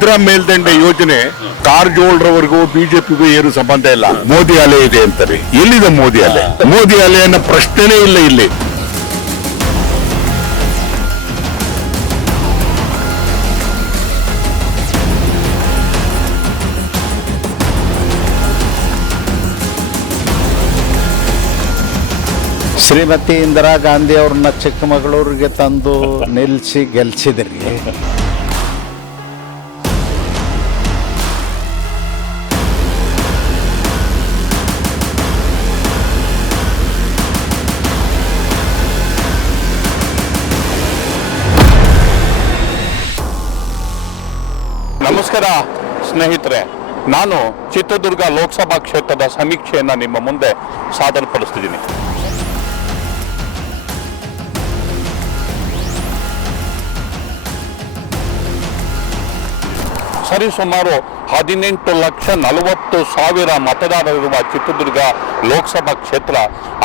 ಭದ್ರಾ ಮೇಲ್ದಂಡೆ ಯೋಜನೆ ಕಾರಜೋಳರವರೆಗೂ ಬಿಜೆಪಿಗೂ ಏನು ಸಂಬಂಧ ಇಲ್ಲ. ಮೋದಿ ಅಲೆ ಇದೆ ಅಂತಾರೆ. ಎಲ್ಲಿದೆ ಮೋದಿ ಅಲೆ ಮೋದಿ ಅಲೆ ಅನ್ನೋ ಪ್ರಶ್ನೆನೇ ಇಲ್ಲ ಇಲ್ಲಿ. ಶ್ರೀಮತಿ ಇಂದಿರಾ ಗಾಂಧಿ ಅವ್ರನ್ನ ಚಿಕ್ಕಮಗಳೂರಿಗೆ ತಂದು ನಿಲ್ಲಿಸಿ ಗೆಲ್ಸಿದ್ರಿ. ನಮಸ್ಕಾರ, ಸ್ನೇಹಿತರೆ. ನಾನು ಚಿತ್ರದುರ್ಗ ಲೋಕಸಭಾ ಕ್ಷೇತ್ರದ ಸಮೀಕ್ಷೆಯನ್ನು ನಿಮ್ಮ ಮುಂದೆ ಸಾದರಪಡಿಸ್ತಿದ್ದೀನಿ. ಸರಿಸುಮಾರು ಹದಿನೆಂಟು ಲಕ್ಷ ನಲವತ್ತು ಸಾವಿರ ಮತದಾರರಿರುವ ಚಿತ್ರದುರ್ಗ ಲೋಕಸಭಾ ಕ್ಷೇತ್ರ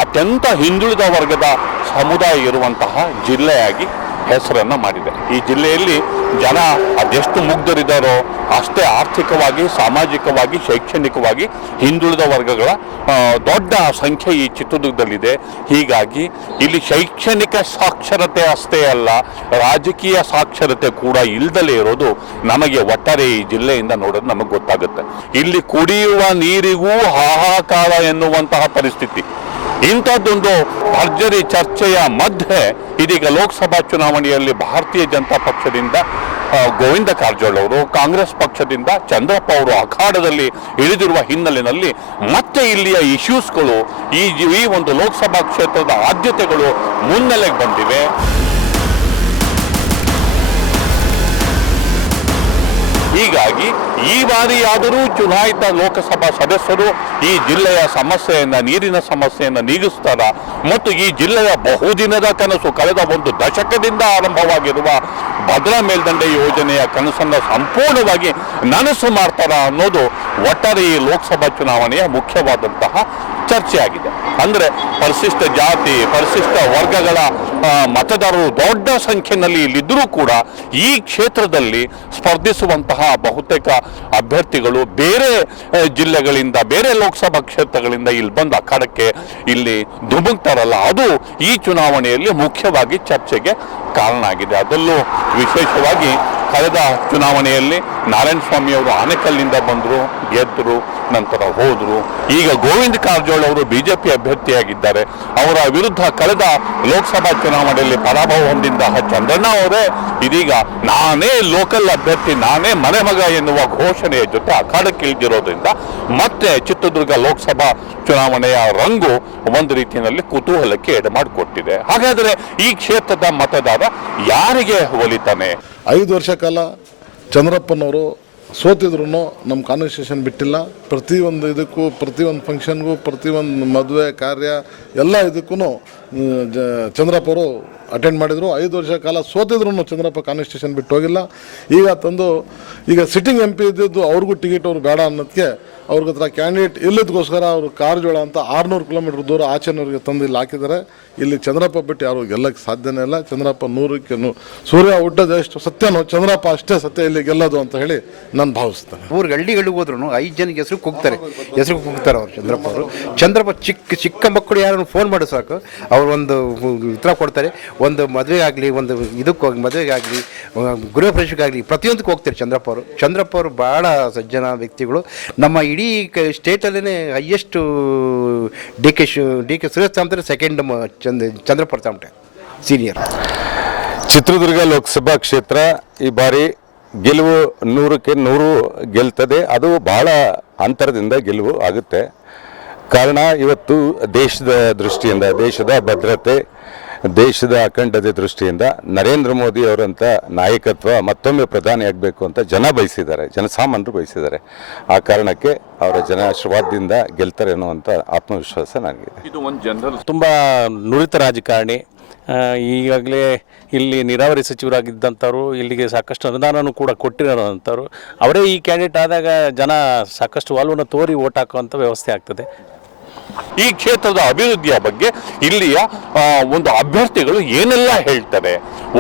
ಅತ್ಯಂತ ಹಿಂದುಳಿದ ವರ್ಗದ ಸಮುದಾಯ ಇರುವಂತಹ ಜಿಲ್ಲೆಯಾಗಿ ಹೆಸರನ್ನ ಮಾಡಿದೆ. ಈ ಜಿಲ್ಲೆಯಲ್ಲಿ ಜನ ಅದೆಷ್ಟು ಮುಗ್ಧರಿದ್ದಾರೋ ಅಷ್ಟೇ ಆರ್ಥಿಕವಾಗಿ, ಸಾಮಾಜಿಕವಾಗಿ, ಶೈಕ್ಷಣಿಕವಾಗಿ ಹಿಂದುಳಿದ ವರ್ಗಗಳ ದೊಡ್ಡ ಸಂಖ್ಯೆ ಈ ಚಿತ್ರದುರ್ಗದಲ್ಲಿದೆ. ಹೀಗಾಗಿ ಇಲ್ಲಿ ಶೈಕ್ಷಣಿಕ ಸಾಕ್ಷರತೆ ಅಷ್ಟೇ ಅಲ್ಲ, ರಾಜಕೀಯ ಸಾಕ್ಷರತೆ ಕೂಡ ಇಲ್ದಲೇ ಇರೋದು ನಮಗೆ ಒಟ್ಟಾರೆ ಈ ಜಿಲ್ಲೆಯಿಂದ ನೋಡೋದು ನಮಗೆ ಗೊತ್ತಾಗುತ್ತೆ. ಇಲ್ಲಿ ಕುಡಿಯುವ ನೀರಿಗೂ ಹಾಹಾಕಾರ ಎನ್ನುವಂತಹ ಪರಿಸ್ಥಿತಿ. ಇಂಥದ್ದೊಂದು ಭರ್ಜರಿ ಚರ್ಚೆಯ ಮಧ್ಯೆ ಇದೀಗ ಲೋಕಸಭಾ ಚುನಾವಣೆಯಲ್ಲಿ ಭಾರತೀಯ ಜನತಾ ಪಕ್ಷದಿಂದ ಗೋವಿಂದ ಕಾರಜೋಳ ಅವರು, ಕಾಂಗ್ರೆಸ್ ಪಕ್ಷದಿಂದ ಚಂದ್ರಪ್ಪ ಅವರು ಅಖಾಡದಲ್ಲಿ ಇಳಿದಿರುವ ಹಿನ್ನೆಲೆಯಲ್ಲಿ ಮತ್ತೆ ಇಲ್ಲಿಯ ಇಶ್ಯೂಸ್ಗಳು ಈ ಈ ಒಂದು ಲೋಕಸಭಾ ಕ್ಷೇತ್ರದ ಆದ್ಯತೆಗಳು ಮುನ್ನೆಲೆಗೆ ಬಂದಿವೆ. ಹೀಗಾಗಿ ಈ ಬಾರಿಯಾದರೂ ಚುನಾಯಿತ ಲೋಕಸಭಾ ಸದಸ್ಯರು ಈ ಜಿಲ್ಲೆಯ ಸಮಸ್ಯೆಯನ್ನು, ನೀರಿನ ಸಮಸ್ಯೆಯನ್ನು ನೀಗಿಸ್ತಾರ. ಮತ್ತು ಈ ಜಿಲ್ಲೆಯ ಬಹುದಿನದ ಕನಸು ಕಳೆದ ಒಂದು ದಶಕದಿಂದ ಆರಂಭವಾಗಿರುವ ಭದ್ರಾ ಮೇಲ್ದಂಡೆ ಯೋಜನೆಯ ಕನಸನ್ನು ಸಂಪೂರ್ಣವಾಗಿ ನನಸು ಮಾಡ್ತಾರ ಅನ್ನೋದು ಒಟ್ಟಾರೆ ಈ ಲೋಕಸಭಾ ಚುನಾವಣೆಯ ಮುಖ್ಯವಾದಂತಹ ಚರ್ಚೆಯಾಗಿದೆ. ಅಂದರೆ ಪರಿಶಿಷ್ಟ ಜಾತಿ, ಪರಿಶಿಷ್ಟ ವರ್ಗಗಳ ಮತದಾರರು ದೊಡ್ಡ ಸಂಖ್ಯೆಯಲ್ಲಿ ಇಲ್ಲಿದ್ದರೂ ಕೂಡ ಈ ಕ್ಷೇತ್ರದಲ್ಲಿ ಸ್ಪರ್ಧಿಸುವಂತಹ ಬಹುತೇಕ ಅಭ್ಯರ್ಥಿಗಳು ಬೇರೆ ಜಿಲ್ಲೆಗಳಿಂದ, ಬೇರೆ ಲೋಕಸಭಾ ಕ್ಷೇತ್ರಗಳಿಂದ ಇಲ್ಲಿ ಬಂದ ಅಖಾಡಕ್ಕೆ ಇಲ್ಲಿ ಧುಮುಕ್ತಾರಲ್ಲ. ಅದು ಈ ಚುನಾವಣೆಯಲ್ಲಿ ಮುಖ್ಯವಾಗಿ ಚರ್ಚೆಗೆ ಕಾರಣ ಆಗಿದೆ. ಅದರಲ್ಲೂ ವಿಶೇಷವಾಗಿ ಕಳೆದ ಚುನಾವಣೆಯಲ್ಲಿ ನಾರಾಯಣ ಸ್ವಾಮಿ ಅವರು ಆನೆಕಲ್ಲಿಂದ ಬಂದರು ಗೆದ್ದರು ನಂತರ ಹೋದರು. ಈಗ ಗೋವಿಂದ ಕಾರಜೋಳ ಅವರು ಬಿಜೆಪಿ ಅಭ್ಯರ್ಥಿಯಾಗಿದ್ದಾರೆ. ಅವರ ವಿರುದ್ಧ ಕಳೆದ ಲೋಕಸಭಾ ಚುನಾವಣೆಯಲ್ಲಿ ಪರಾಭವ ಹೊಂದಿದ್ದ ಚಂದ್ರಣ್ಣ ಅವರೇ, ಇದೀಗ ನಾನೇ ಲೋಕಲ್ ಅಭ್ಯರ್ಥಿ, ನಾನೇ ಮನೆ ಮಗ ಎನ್ನುವ ಘೋಷಣೆಯ ಜೊತೆ ಅಖಾಡಕ್ಕಿಳಿದಿರೋದ್ರಿಂದ ಮತ್ತೆ ಚಿತ್ರದುರ್ಗ ಲೋಕಸಭಾ ಚುನಾವಣೆಯ ರಂಗು ಒಂದು ರೀತಿಯಲ್ಲಿ ಕುತೂಹಲಕ್ಕೆ ಎಡೆಮಾಡಿಕೊಟ್ಟಿದೆ. ಹಾಗಾದರೆ ಈ ಕ್ಷೇತ್ರದ ಮತದಾರ ಯಾರಿಗೆ ಒಲಿತಾನೆ? ಐದು ವರ್ಷ ಕಾಲ ಚಂದ್ರಪ್ಪನವರು ಸೋತಿದ್ರು ನಮ್ಮ ಕಾನ್ವರ್ಸೇಷನ್ ಬಿಟ್ಟಿಲ್ಲ. ಪ್ರತಿಯೊಂದು ಇದಕ್ಕೂ, ಪ್ರತಿಯೊಂದು ಫಂಕ್ಷನ್ಗೂ ಪ್ರತಿಯೊಂದು ಮದುವೆ, ಕಾರ್ಯ, ಎಲ್ಲ ಇದಕ್ಕೂ ಚಂದ್ರಪ್ಪ ಅವರು ಅಟೆಂಡ್ ಮಾಡಿದರು. ಐದು ವರ್ಷ ಕಾಲ ಸೋತಿದ್ರು ಚಂದ್ರಪ್ಪ ಕಾನ್ವರ್ಸೇಷನ್ ಬಿಟ್ಟು ಹೋಗಿಲ್ಲ. ಈಗ ತಂದು, ಈಗ ಸಿಟ್ಟಿಂಗ್ ಎಂ ಪಿ ಇದ್ದಿದ್ದು ಅವ್ರಿಗೂ ಟಿಕೆಟ್ ಅವ್ರು ಬೇಡ ಅನ್ನೋದಕ್ಕೆ ಅವ್ರಿಗೆ ಹತ್ರ ಕ್ಯಾಂಡಿಡೇಟ್ ಇಲ್ಲದಕ್ಕೋಸ್ಕರ ಅವರು ಕಾರಜೋಳ ಅಂತ ಆರುನೂರು ಕಿಲೋಮೀಟ್ರ್ ದೂರ ಆಚೆನವ್ರಿಗೆ ತಂದು ಇಲ್ಲಿ ಹಾಕಿದ್ದಾರೆ. ಇಲ್ಲಿ ಚಂದ್ರಪ್ಪ ಬಿಟ್ಟು ಯಾರು ಗೆಲ್ಲಕ್ಕೆ ಸಾಧ್ಯನೇ ಇಲ್ಲ. ಚಂದ್ರಪ್ಪ ನೂರಕ್ಕೆ ಸೂರ್ಯ ಹುಟ್ಟೋದು ಸತ್ಯನೋ ಚಂದ್ರಪ್ಪ ಅಷ್ಟೇ ಸತ್ಯ ಇಲ್ಲಿ ಗೆಲ್ಲೋದು ಅಂತ ಹೇಳಿ ನಾನು ಭಾವಿಸ್ತೇನೆ. ಊರಿಗೆ ಹಳ್ಳಿಗಳಿಗೆ ಹೋದ್ರು ಐದು ಜನಕ್ಕೆ ಹೆಸರು ಕೂಗ್ತಾರೆ. ಹೆಸರು ಕೂಗ್ತಾರೆ ಅವರು ಚಂದ್ರಪ್ಪ ಅವರು. ಚಂದ್ರಪ್ಪ ಚಿಕ್ಕ ಚಿಕ್ಕ ಮಕ್ಕಳು ಯಾರನ್ನು ಫೋನ್ ಮಾಡಿ ಸಾಕು. ಅವ್ರು ಒಂದು ಉತ್ತರ ಕೊಡ್ತಾರೆ. ಒಂದು ಮದುವೆ ಆಗಲಿ ಒಂದು ಇದಕ್ಕೋಗಿ ಮದುವೆಗಾಗಲಿ, ಗೃಹ ಪ್ರವೇಶಕ್ಕಾಗಲಿ ಪ್ರತಿಯೊಂದಕ್ಕೆ ಹೋಗ್ತಾರೆ ಚಂದ್ರಪ್ಪ ಅವರು. ಚಂದ್ರಪ್ಪ ಅವರು ಭಾಳ ಸಜ್ಜನ ವ್ಯಕ್ತಿಗಳು. ನಮ್ಮ ಇಡೀ ಸ್ಟೇಟಲ್ಲೇ ಹೈಯೆಸ್ಟು ಡಿ ಕೆ ಶು ಡಿ ಕೆ ಸುರೇಶ್ ಅಂತಾರೆ ಸೆಕೆಂಡ್ ಚಂದ ಚಂದ್ರಪ್ಪ ತಾಮ್ಟೆ ಸೀನಿಯರ್ ಚಿತ್ರದುರ್ಗ ಲೋಕಸಭಾ ಕ್ಷೇತ್ರ ಈ ಬಾರಿ ಗೆಲುವು ನೂರಕ್ಕೆ ನೂರು ಗೆಲ್ತದೆ. ಅದು ಬಹಳ ಅಂತರದಿಂದ ಗೆಲುವು ಆಗುತ್ತೆ. ಕಾರಣ ಇವತ್ತು ದೇಶದ ದೃಷ್ಟಿಯಿಂದ, ದೇಶದ ಭದ್ರತೆ ದೇಶದ ಅಖಂಡತೆ ದೃಷ್ಟಿಯಿಂದ ನರೇಂದ್ರ ಮೋದಿ ಅವರಂಥ ನಾಯಕತ್ವ ಮತ್ತೊಮ್ಮೆ ಪ್ರಧಾನಿಯಾಗಬೇಕು ಅಂತ ಜನ ಬಯಸಿದ್ದಾರೆ ಜನಸಾಮಾನ್ಯರು ಬಯಸಿದ್ದಾರೆ. ಆ ಕಾರಣಕ್ಕೆ ಅವರ ಜನ ಆಶೀರ್ವಾದದಿಂದ ಗೆಲ್ತಾರೆ ಅನ್ನುವಂಥ ಆತ್ಮವಿಶ್ವಾಸ ನನಗಿದೆ. ಇದು ಒಂದು ಜನರಲ್ ತುಂಬ ನುರಿತ ರಾಜಕಾರಣಿ. ಈಗಾಗಲೇ ಇಲ್ಲಿ ನೀರಾವರಿ ಸಚಿವರಾಗಿದ್ದಂಥವ್ರು ಇಲ್ಲಿಗೆ ಸಾಕಷ್ಟು ಅನುದಾನನೂ ಕೂಡ ಕೊಟ್ಟಿರೋಂಥವ್ರು. ಅವರೇ ಈ ಕ್ಯಾಂಡಿಡೇಟ್ ಆದಾಗ ಜನ ಸಾಕಷ್ಟು ಒಲವನ್ನು ತೋರಿ ಓಟ್ ಹಾಕುವಂಥ ವ್ಯವಸ್ಥೆ ಆಗ್ತದೆ. ಈ ಕ್ಷೇತ್ರದ ಅಭಿವೃದ್ಧಿಯ ಬಗ್ಗೆ ಇಲ್ಲಿಯ ಒಂದು ಅಭ್ಯರ್ಥಿಗಳು ಏನೆಲ್ಲ ಹೇಳ್ತಾರೆ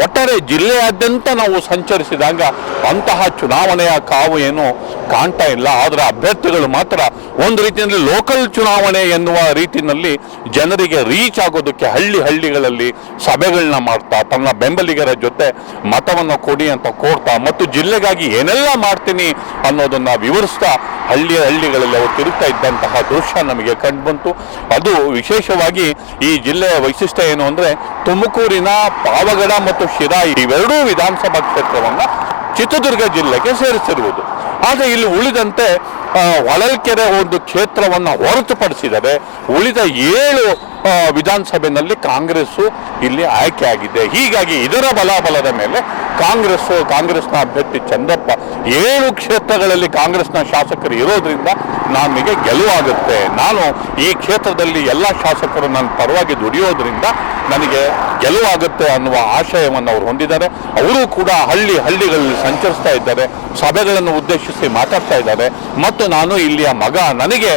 ಒಟ್ಟಾರೆ ಜಿಲ್ಲೆಯಾದ್ಯಂತ ನಾವು ಸಂಚರಿಸಿದಾಗ ಅಂತಹ ಚುನಾವಣೆಯ ಕಾವು ಏನು ಕಾಣ್ತಾ ಇಲ್ಲ. ಆದರೆ ಅಭ್ಯರ್ಥಿಗಳು ಮಾತ್ರ ಒಂದು ರೀತಿಯಲ್ಲಿ ಲೋಕಲ್ ಚುನಾವಣೆ ಎನ್ನುವ ರೀತಿಯಲ್ಲಿ ಜನರಿಗೆ ರೀಚ್ ಆಗೋದಕ್ಕೆ ಹಳ್ಳಿ ಹಳ್ಳಿಗಳಲ್ಲಿ ಸಭೆಗಳನ್ನ ಮಾಡ್ತಾ, ತನ್ನ ಬೆಂಬಲಿಗರ ಜೊತೆ ಮತವನ್ನು ಕೊಡಿ ಅಂತ ಕೋರ್ತಾ ಮತ್ತು ಜಿಲ್ಲೆಗಾಗಿ ಏನೆಲ್ಲ ಮಾಡ್ತೀನಿ ಅನ್ನೋದನ್ನ ವಿವರಿಸ್ತಾ ಹಳ್ಳಿಯ ಹಳ್ಳಿಗಳಲ್ಲಿ ಅವರು ತಿರುಗ್ತಾ ಇದ್ದಂತಹ ದೃಶ್ಯ ನಮಗೆ ಕಂಡುಬಂತು ಅದು ವಿಶೇಷವಾಗಿ ಈ ಜಿಲ್ಲೆಯ ವೈಶಿಷ್ಟ್ಯ ಏನು ಅಂದರೆ ತುಮಕೂರಿನ ಪಾವಗಡ ಮತ್ತು ಶಿರಾ ಇವೆರಡೂ ವಿಧಾನಸಭಾ ಕ್ಷೇತ್ರವನ್ನು ಚಿತ್ರದುರ್ಗ ಜಿಲ್ಲೆಗೆ ಸೇರಿಸಿರುವುದು. ಆದರೆ ಇಲ್ಲಿ ಉಳಿದಂತೆ ಹೊಳಲ್ಕೆರೆ ಒಂದು ಕ್ಷೇತ್ರವನ್ನು ಹೊರತುಪಡಿಸಿದರೆ ಉಳಿದ ಏಳು ವಿಧಾನಸಭೆಯಲ್ಲಿ ಕಾಂಗ್ರೆಸ್ಸು ಇಲ್ಲಿ ಆಯ್ಕೆಯಾಗಿದೆ ಹೀಗಾಗಿ ಇದರ ಬಲಾಬಲದ ಮೇಲೆ ಕಾಂಗ್ರೆಸ್, ಕಾಂಗ್ರೆಸ್ನ ಅಭ್ಯರ್ಥಿ ಚಂದ್ರಪ್ಪ ಏಳು ಕ್ಷೇತ್ರಗಳಲ್ಲಿ ಕಾಂಗ್ರೆಸ್ನ ಶಾಸಕರು ಇರೋದ್ರಿಂದ ನಮಗೆ ಗೆಲುವಾಗುತ್ತೆ. ನಾನು ಈ ಕ್ಷೇತ್ರದಲ್ಲಿ ಎಲ್ಲ ಶಾಸಕರು ನನ್ನ ಪರವಾಗಿ ದುಡಿಯೋದ್ರಿಂದ ನನಗೆ ಗೆಲುವಾಗುತ್ತೆ ಅನ್ನುವ ಆಶಯವನ್ನು ಅವರು ಹೊಂದಿದ್ದಾರೆ. ಅವರು ಕೂಡ ಹಳ್ಳಿ ಹಳ್ಳಿಗಳಲ್ಲಿ ಸಂಚರಿಸ್ತಾ ಇದ್ದಾರೆ. ಸಭೆಗಳನ್ನು ಉದ್ದೇಶಿಸಿ ಮಾತಾಡ್ತಾ ಇದ್ದಾರೆ. ಮತ್ತು ನಾನು ಇಲ್ಲಿಯ ಮಗ ನನಗೆ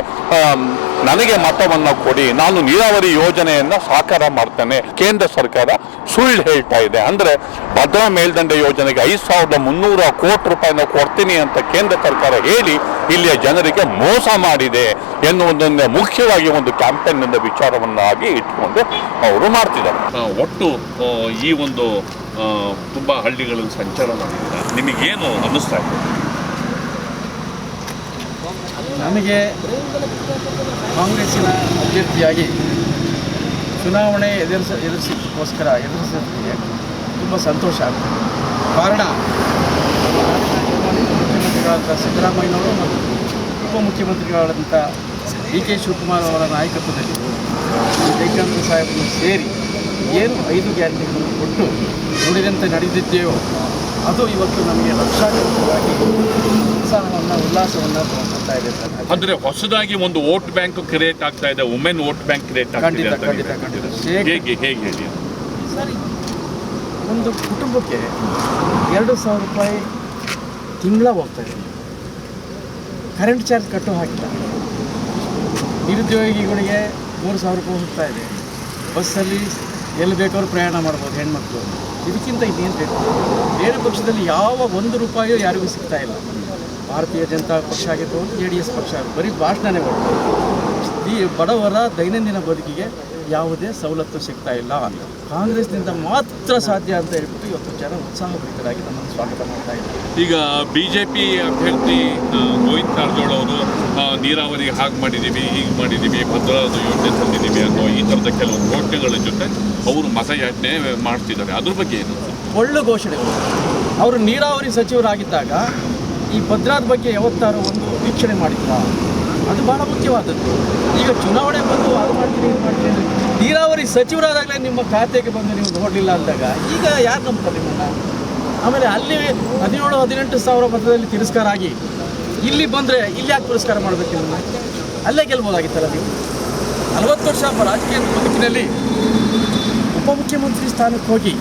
ನನಗೆ ಮತವನ್ನು ಕೊಡಿ. ನಾನು ನೀರಾವರಿ ಯೋಜನೆಯನ್ನು ಸಾಕಾರ ಮಾಡ್ತೇನೆ. ಕೇಂದ್ರ ಸರ್ಕಾರ ಸುಳ್ಳು ಹೇಳ್ತಾ ಇದೆ. ಅಂದರೆ ಭದ್ರಾ ಮೇಲ್ದಂಡೆ ಯೋಜನೆಗೆ ಐದು ಸಾವಿರದ ಮುನ್ನೂರ ಕೋಟಿ ರೂಪಾಯಿನ ಕೊಡ್ತೀನಿ ಅಂತ ಕೇಂದ್ರ ಸರ್ಕಾರ ಹೇಳಿ ಇಲ್ಲಿಯ ಜನರಿಗೆ ಮೋಸ ಮಾಡಿದೆ ಎನ್ನುವುದನ್ನು ಮುಖ್ಯವಾಗಿ ಒಂದು ಕ್ಯಾಂಪೇನ್ನಿಂದ ವಿಚಾರವನ್ನಾಗಿ ಇಟ್ಟುಕೊಂಡು ಅವರು ಮಾಡ್ತಿದ್ದಾರೆ. ಒಟ್ಟು ಈ ಒಂದು ತುಂಬ ಹಳ್ಳಿಗಳಲ್ಲಿ ಸಂಚಾರ ಮಾಡಿದ್ದೀರಾ ನಿಮಗೇನು ಅನ್ನಿಸ್ತಾ ಇದೆ? ನಮಗೆ ಕಾಂಗ್ರೆಸ್ಸಿನ ಅಭ್ಯರ್ಥಿಯಾಗಿ ಚುನಾವಣೆ ಎದುರಿಸ ಎದುರಿಸಿದಕ್ಕೋಸ್ಕರ ಎದುರಿಸೋದಕ್ಕೆ ತುಂಬ ಸಂತೋಷ ಆಗ್ತದೆ. ಕಾರಣ ಮುಖ್ಯಮಂತ್ರಿಗಳಾದ ಸಿದ್ದರಾಮಯ್ಯನವರು ಮತ್ತು ಉಪಮುಖ್ಯಮಂತ್ರಿಗಳಾದಂಥ ಡಿ ಕೆ ಶಿವಕುಮಾರ್ ಅವರ ನಾಯಕತ್ವದಲ್ಲಿ ಜಯಕಾಂತ್ ಸಾಹೇಬರು ಸೇರಿ ಏನು ಐದು ಗ್ಯಾರಂಟಿಗಳನ್ನು ಕೊಟ್ಟು ನುಡಿದಂತೆ ನಡೆದಿದ್ದೇವೋ ಅದು ಇವತ್ತು ನಮಗೆ ಲಕ್ಷಾಂತರವಾಗಿ ಉತ್ಸಾಹವನ್ನು ಉಲ್ಲಾಸವನ್ನು ಕೊಡ್ತಾ ಇದೆ ಅಂದ್ರೆ ಹೊಸದಾಗಿ ಒಂದು ವೋಟ್ ಬ್ಯಾಂಕ್ ಕ್ರಿಯೇಟ್ ಆಗ್ತಾ ಇದೆ ವುಮೆನ್ ವೋಟ್ ಬ್ಯಾಂಕ್ ಕ್ರಿಯೇಟ್ ಆಗ್ತಾ ಇದೆ. ಹೇಗೆ ಹೇಗೆ ಹೇಳಿ. ಸರಿ. ಒಂದು ಕುಟುಂಬಕ್ಕೆ ಎರಡು ಸಾವಿರ ರೂಪಾಯಿ ತಿಂಗಳ ಹೋಗ್ತಾ ಇದೆ. ಕರೆಂಟ್ ಚಾರ್ಜ್ ಕಟ್ಟು ಹಾಕಿಲ್ಲ. ನಿರುದ್ಯೋಗಿಗಳಿಗೆ ಮೂರು ಸಾವಿರ ರೂಪಾಯಿ ಹೋಗ್ತಾ ಇದೆ. ಬಸ್ಸಲ್ಲಿ ಎಲ್ಲಿ ಬೇಕಾದ್ರೂ ಪ್ರಯಾಣ ಮಾಡ್ಬೋದು ಹೆಣ್ಮಕ್ಳು. ಇದಕ್ಕಿಂತ ಇನ್ನೇನು ಬೇಕು? ಬೇರೆ ಪಕ್ಷದಲ್ಲಿ ಯಾವ ಒಂದು ರೂಪಾಯಿಯೂ ಯಾರಿಗೂ ಸಿಗ್ತಾ ಇಲ್ಲ. ಭಾರತೀಯ ಜನತಾ ಪಕ್ಷ ಆಗಿರ್ಬೋದು, ಜೆ ಡಿ ಎಸ್ ಪಕ್ಷ ಬರೀ ಭಾಷಣನೇ ಈ ಬಡವರ ದೈನಂದಿನ ಬದುಕಿಗೆ ಯಾವುದೇ ಸವಲತ್ತು ಸಿಗ್ತಾ ಇಲ್ಲ. ಕಾಂಗ್ರೆಸ್ನಿಂದ ಮಾತ್ರ ಸಾಧ್ಯ ಅಂತ ಹೇಳ್ಬಿಟ್ಟು ಇವತ್ತು ಜನ ಉತ್ಸಾಹಭರಿತರಾಗಿ ನಮ್ಮನ್ನು ಸ್ವಾಗತ ಮಾಡ್ತಾ ಇದ್ದಾರೆ. ಈಗ ಪಿ ಅಭ್ಯರ್ಥಿ ಗೋವಿಂದ್ ಕಾರಜೋಳ ಅವರು ನೀರಾವರಿ ನೀರಾವರಿಗೆ ಹಾಗೆ ಮಾಡಿದ್ದೀವಿ ಹೀಗೆ ಮಾಡಿದ್ದೀವಿ ಭದ್ರಾದ ಯೋಜನೆ ತಂದಿದ್ದೀವಿ ಅನ್ನೋ ಈ ಥರದ ಕೆಲವು ಘೋಷಣೆಗಳ ಜೊತೆ ಅವರು ಮತಯಾಚನೆ ಮಾಡ್ತಿದ್ದಾರೆ. ಅದ್ರ ಬಗ್ಗೆ ಏನು ಒಳ್ಳೆ ಘೋಷಣೆಗಳು. ಅವರು ನೀರಾವರಿ ಸಚಿವರಾಗಿದ್ದಾಗ ಈ ಭದ್ರಾದ ಬಗ್ಗೆ ಯಾವತ್ತಾರು ಒಂದು ವೀಕ್ಷಣೆ ಮಾಡಿದ್ರ? ಅದು ಬಹಳ ಮುಖ್ಯವಾದದ್ದು. ಈಗ ಚುನಾವಣೆ ಬಂದು ಅದು ಮಾಡ್ತೀನಿ ಇದು ಮಾಡ್ತೀನಿ ಅಂದ್ರೆ ನೀರಾವರಿ ಸಚಿವರಾದಾಗಲೇ ನಿಮ್ಮ ಖಾತೆಗೆ ಬಂದು ನೀವು ನೋಡಲಿಲ್ಲ ಅಂದಾಗ ಈಗ ಯಾರು ನಂಬ್ತಾರೆ ನಿಮ್ಮನ್ನು? ಆಮೇಲೆ ಅಲ್ಲಿ ಹದಿನೇಳು, ಹದಿನೆಂಟು ಸಾವಿರ ಮತದಲ್ಲಿ ತಿರಸ್ಕಾರ ಆಗಿ ಇಲ್ಲಿ ಬಂದರೆ ಇಲ್ಲಿ ಯಾಕೆ ಪುರಸ್ಕಾರ ಮಾಡಬೇಕು ನಿಮ್ಮನ್ನು? ಅಲ್ಲೇ ಗೆಲ್ಬೋದಾಗಿತ್ತಲ್ಲ ನೀವು? ನಲವತ್ತು ವರ್ಷ ರಾಜಕೀಯ ಬದುಕಿನಲ್ಲಿ ಉಪಮುಖ್ಯಮಂತ್ರಿ ಸ್ಥಾನಕ್ಕೆ ಹೋಗಿ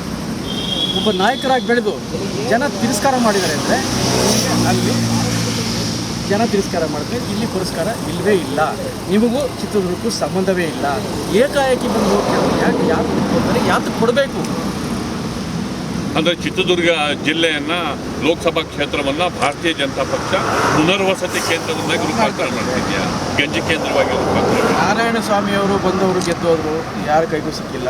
ಒಬ್ಬ ನಾಯಕರಾಗಿ ಬೆಳೆದು ಜನ ತಿರಸ್ಕಾರ ಮಾಡಿದ್ದಾರೆ ಅಂದರೆ ಅಲ್ಲಿ ಜನ ತಿರಸ್ಕಾರ ಮಾಡಿದ್ರೆ ಇಲ್ಲಿ ಪುರಸ್ಕಾರ ಇಲ್ಲವೇ ಇಲ್ಲ. ನಿಮಗೂ ಚಿತ್ರದುರ್ಗಕ್ಕೂ ಸಂಬಂಧವೇ ಇಲ್ಲ. ಏಕಾಏಕಿ ಬಂದು ಹೋಗ್ತಾರೆ ಯಾಕೆ ಯಾಕೆ ಕೊಡ್ತಾರೆ? ಯಾಕೆ ಕೊಡಬೇಕು? ಅಂದರೆ ಚಿತ್ರದುರ್ಗ ಜಿಲ್ಲೆಯನ್ನು ಲೋಕಸಭಾ ಕ್ಷೇತ್ರವನ್ನ ಭಾರತೀಯ ಜನತಾ ಪಕ್ಷ ಪುನರ್ವಸತಿ ಕೇಂದ್ರವನ್ನಾಗಿ ರೂಪಾಂತರ ಮಾಡ್ತಿದ್ಯಾ? ಗಂಜಿ ಕೇಂದ್ರವಾಗಿ ರೂಪಾಂತರ ನಾರಾಯಣ ಸ್ವಾಮಿಯವರು ಬಂದವರು ಗೆದ್ದೋದ್ರು ಯಾರ ಕೈಗೂ ಸಿಕ್ಕಿಲ್ಲ.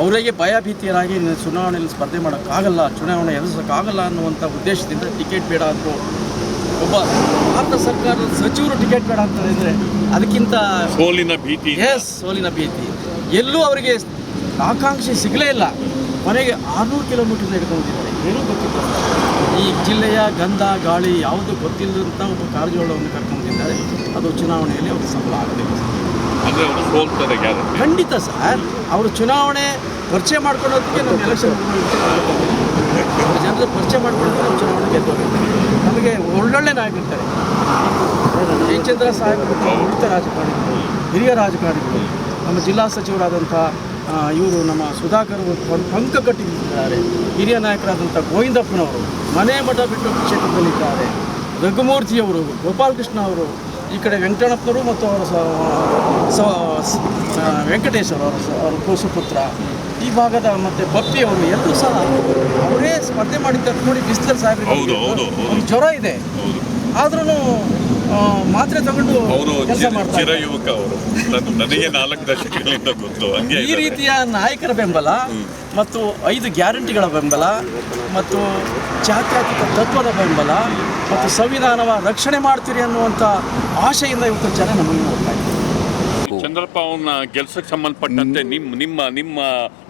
ಅವರಿಗೆ ಭಯಭೀತಿಯರಾಗಿ ಚುನಾವಣೆಯಲ್ಲಿ ಸ್ಪರ್ಧೆ ಮಾಡೋಕ್ಕಾಗಲ್ಲ ಚುನಾವಣೆ ಎದುರಿಸೋಕ್ಕಾಗಲ್ಲ ಅನ್ನುವಂಥ ಉದ್ದೇಶದಿಂದ ಟಿಕೆಟ್ ಬೇಡ ಅಂದರು. ಒಬ್ಬ ಭಾರತ ಸರ್ಕಾರದ ಸಚಿವರು ಟಿಕೆಟ್ ಬೇಡ ಅಂತ ಹೇಳಿದ್ರೆ ಅದಕ್ಕಿಂತ ಸೋಲಿನ ಭೀತಿ ಎಸ್ ಸೋಲಿನ ಭೀತಿ. ಎಲ್ಲೂ ಅವರಿಗೆ ಆಕಾಂಕ್ಷೆ ಸಿಗಲೇ ಇಲ್ಲ. ಮನೆಗೆ ಆರುನೂರು ಕಿಲೋಮೀಟರ್ ಹಿಡ್ಕೊಂಡಿದ್ದಾರೆ. ಏನೂ ಗೊತ್ತಿಲ್ಲ. ಈ ಜಿಲ್ಲೆಯ ಗಂಧ ಗಾಳಿ ಯಾವುದು ಗೊತ್ತಿಲ್ಲದಂಥ ಒಬ್ಬ ಕಾರಜೋಳವನ್ನು ಕರ್ಕೊಂಡಿದ್ದಾರೆ. ಅದು ಚುನಾವಣೆಯಲ್ಲಿ ಅವರು ಸಫಲ ಆಗಬೇಕು. ಸೋಲ್ತಾರೆ ಖಂಡಿತ ಸರ್. ಅವರು ಚುನಾವಣೆ ಪರಿಚಯ ಮಾಡ್ಕೊಳ್ಳೋದಕ್ಕೆ ನಮ್ಮ ಎಲೆಕ್ಷನ್ ಜನರು ಪರಿಚಯ ಮಾಡ್ಕೊಳ್ಳೋದಕ್ಕೆ ನಾವು ಚುನಾವಣೆ ನಮಗೆ ಒಳ್ಳೊಳ್ಳೆ ನಾಯಕರಿರ್ತಾರೆ ಜಯಚಂದ್ರ ಸಾಹೇಬರು ಉಳಿತ ರಾಜಕಾರಣಿಗಳು, ಹಿರಿಯ ರಾಜಕಾರಣಿಗಳು. ನಮ್ಮ ಜಿಲ್ಲಾ ಸಚಿವರಾದಂಥ ಇವರು ನಮ್ಮ ಸುಧಾಕರ್ ಪಂಕ ಕಟ್ಟಿದ್ದಾರೆ. ಹಿರಿಯ ನಾಯಕರಾದಂಥ ಗೋವಿಂದಪ್ಪನವರು ಮನೆ ಮಠ ಬಿಟ್ಟು ಕ್ಷೇತ್ರದಲ್ಲಿದ್ದಾರೆ. ರಘುಮೂರ್ತಿಯವರು, ಗೋಪಾಲಕೃಷ್ಣ ಅವರು ಈ ಕಡೆ ವೆಂಕಟಣ್ಣಪ್ಪನವರು ಮತ್ತು ಅವರ ವೆಂಕಟೇಶ್ವರ ಅವರ ಸ- ಅವರ ಕೂಸು ಪುತ್ರ ಈ ಭಾಗದ ಮತ್ತೆ ಬಪ್ಪಿ ಅವರು ಎಲ್ಲರೂ ಸಹ ಅವರೇ ಸ್ಪರ್ಧೆ ಮಾಡಿದ್ದಾರೆ ನೋಡಿ ಬಿಸಿಲ್ ಹೌದು, ಹೌದು, ಹೌದು. ಸಾಹೇಬ್ ಜ್ವರ ಇದೆ. ಆದ್ರೂ ಮಾತ್ರೆ ತಗೊಂಡು ಅವರು ಕೆಲಸ ಮಾಡ್ತಾರೆ ಚಿರಯುವಕ ಅವರು. ನನಗೆ ನಾಲ್ಕು ದಶಕಗಳಿಂದ ಗೊತ್ತು. ಹಂಗೆ ಈ ರೀತಿಯ ನಾಯಕರ ಬೆಂಬಲ ಮತ್ತು ಐದು ಗ್ಯಾರಂಟಿಗಳ ಬೆಂಬಲ ಮತ್ತು ಜಾತ್ಯಾತೀತ ತತ್ವದ ಬೆಂಬಲ ಮತ್ತು ಸಂವಿಧಾನವ ರಕ್ಷಣೆ ಮಾಡ್ತೀರಿ ಅನ್ನುವಂಥ ಆಶೆಯಿಂದ ಇವತ್ತು ಜನ ನಮಗೆ ನೋಡ್ತಾ ಇದ್ದಾರೆ. ಚಂದ್ರಪ್ಪ ಅವನ ಗೆಲ್ಸಕ್ಕೆ ಸಂಬಂಧಪಟ್ಟಂತೆ ನಿಮ್ಮ ನಿಮ್ಮ ನಿಮ್ಮ